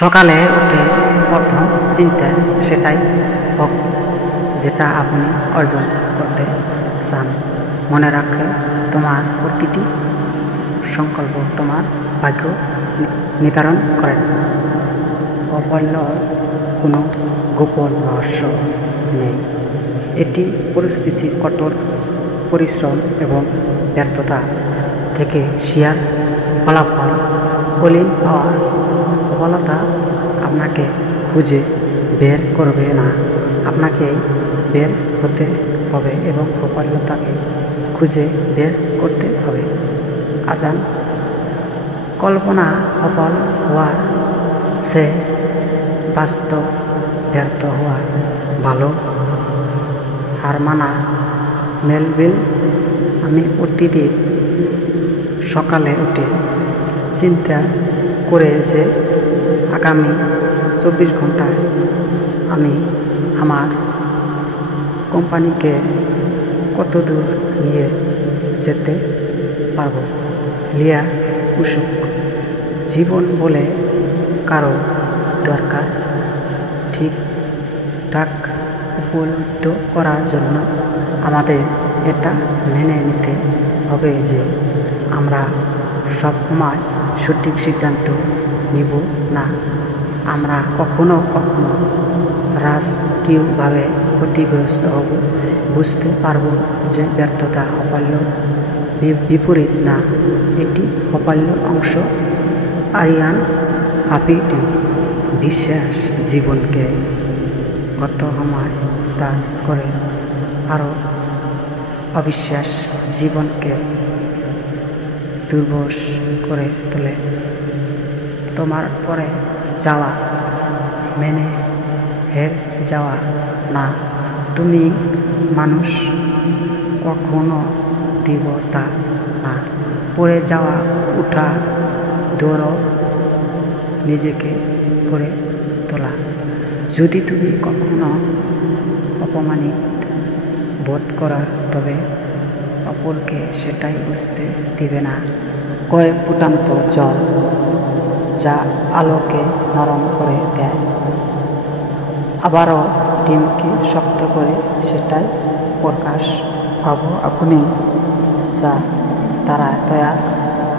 সকালে উঠে প্রথম চিন্তা সেটাই হোক যেটা আপনি অর্জন করতে চান। মনে রাখে তোমার প্রতিটি সংকল্প তোমার ভাগ্য নির্ধারণ করেন। সাফল্যর কোনো গোপন রহস্য নেই। এটি পরিস্থিতির কঠোর পরিশ্রম এবং ব্যর্থতা থেকে শেয়ার ফলাফল কলিন পাওয়ার। সফলতা আপনাকে খুঁজে বের করবে না, আপনাকেই বের হতে হবে এবং সফলতাকে খুঁজে বের করতে হবে। আজান কল্পনা সফল হওয়ার সে বাস্তব ব্যর্থ হওয়া ভালো। হার মানা মেলভিল আমি প্রতিদিন সকালে উঠে চিন্তা করে যে আগামী 24 ঘন্টায় আমি আমার কোম্পানিকে কত দূর নিয়ে যেতে পারব। লিয়া কুসুক জীবন বলে কারো দরকার ঠিকঠাক উপলব্ধ করার জন্য আমাদের এটা মেনে নিতে হবে যে আমরা সবসময় সঠিক সিদ্ধান্ত নিব না। আমরা কখনো কখনো রাজকীয়ভাবে ক্ষতিগ্রস্ত হব, বুঝতে পারব যে ব্যর্থতা সাফল্য বিপরীত না, এটি সাফল্যের অংশ। আরিয়ান হাফিটি বিশ্বাস জীবনকে কত সময় দান করে, আরও অবিশ্বাস জীবনকে দুর্বশ করে তোলে। তোমার পরে যাওয়া মেনে হের যাওয়া না, তুমি মানুষ কখনো দেবতা না। পড়ে যাওয়া উঠা দৌড় নিজেকে করে তোলা। যদি তুমি কখনো অপমানিত বোধ করা তবে অপরকে সেটাই বুঝতে দিবে না। কয়েক ফুটান্ত জল যা আলোকে নরম করে দেয়, আবারও ডিমকে শক্ত করে সেটাই প্রকাশ পাবো আপনি যা তারা তৈয়ার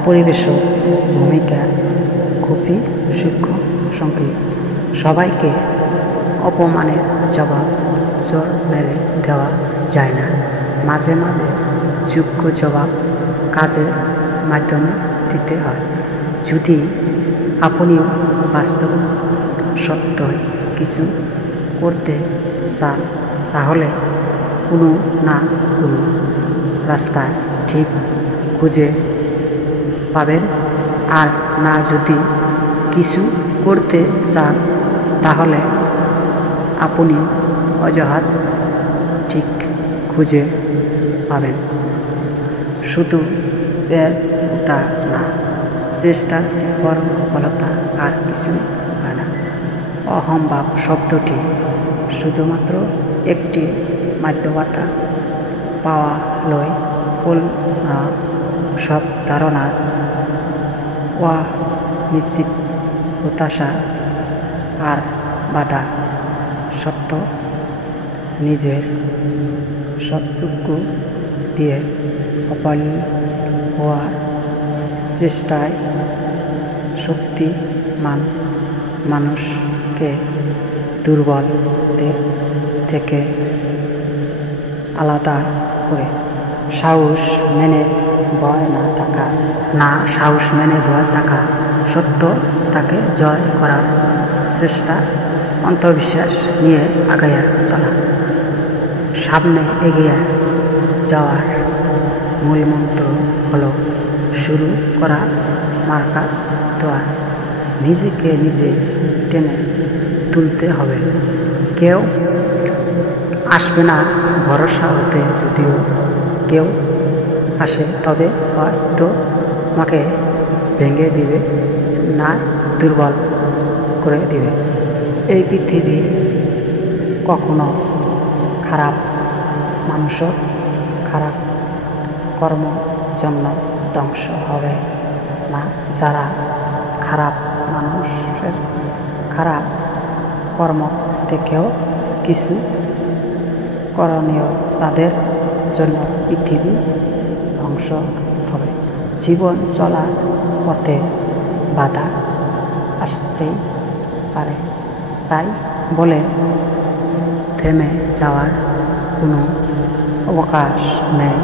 পরিবেশক ভূমিকা খুবই সূক্ষ্ম সংকেত। সবাইকে অপমানের জবাব জোর মেরে দেওয়া যায় না, মাঝে মাঝে যোগ্য জবাব কাজের মাধ্যমে দিতে হয়। যদি আপনিও বাস্তব সত্যই কিছু করতে চান তাহলে কোনো না কোনো রাস্তায় ঠিক খুঁজে পাবেন। আর না যদি কিছু করতে চান তাহলে আপনি অজুহাত ঠিক খুঁজে পাবেন। শুধু পেট ওঠা না, চেষ্টা বড় সফলতা আর কিছু হয় না। অসম্ভব শব্দটি শুধুমাত্র একটি মাধ্যমতা পাওয়া লয়, সব ধারণার অনিশ্চিত হতাশা আর বাধা সত্য নিজের সবটুকু দিয়ে সফল হওয়ার চেষ্টায় শক্তিমান মানুষকে দুর্বলদের থেকে আলাদা করে। সাহস মেনে ভয় না থাকা না, সাহস মেনে ভয় থাকা সত্য তাকে জয় করার চেষ্টা। আত্মবিশ্বাস নিয়ে আগাইয়া চলা, সামনে এগিয়ে যাওয়ার মূল মন্ত্র হলো শুরু করা মার্কা দেওয়া। নিজেকে নিজে টেনে তুলতে হবে। কেউ আসবে না ভরসা হতে, যদিও কেউ আসে তবে হয়তো আমাকে ভেঙে দিবে না দুর্বল করে দিবে। এই পৃথিবী কখনো খারাপ মানুষও খারাপ কর্ম জন্য ধ্বংস হবে না। যারা খারাপ মানুষের খারাপ কর্ম থেকেও কিছু করণীয়, তাদের জন্য পৃথিবী ধ্বংস হবে। জীবন চলার পথে বাধা আসতেই পারে, তাই বলে থেমে যাওয়ার কোনো অবকাশ নেই।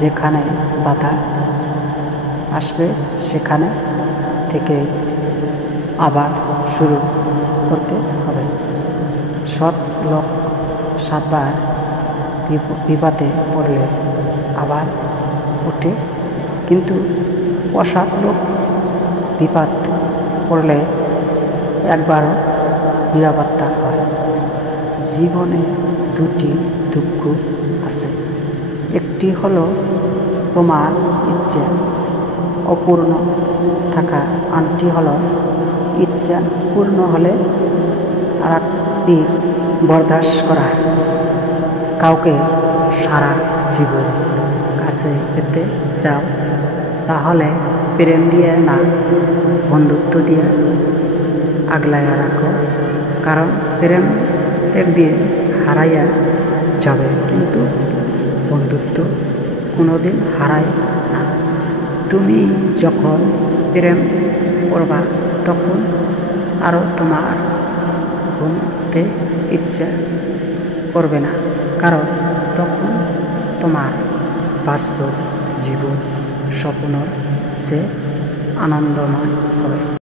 যেখানে বাধা আসবে সেখানে থেকে আবার শুরু করতে হবে। সৎ লোক 7 বার বিপদে পড়লে আবার ওঠে, কিন্তু অসৎ লোক বিপদ পড়লে একবারও নিরাপত্তা হয়। জীবনে 2টি দুঃখ আছে, একটি হলো তোমার ইচ্ছে অপূর্ণ থাকা, আরেকটি হলো ইচ্ছা পূর্ণ হলে আরেকটির বরদাস্ত করা। কাউকে সারা জীবন কাছে পেতে চাও, তাহলে প্রেম দিয়ে না, বন্ধুত্ব দিয়ে আগলাইয়া রাখো। কারণ প্রেম একদিন হারাইয়া যাবে, কিন্তু বন্ধুত্ব কোনোদিন হারায় না। তুমি যখন প্রেম করবা তখন আরও তোমার ঘুমতে ইচ্ছা করবে না, কারণ তখন তোমার বাস্তব জীবন স্বপ্নর চেয়ে আনন্দময় হবে।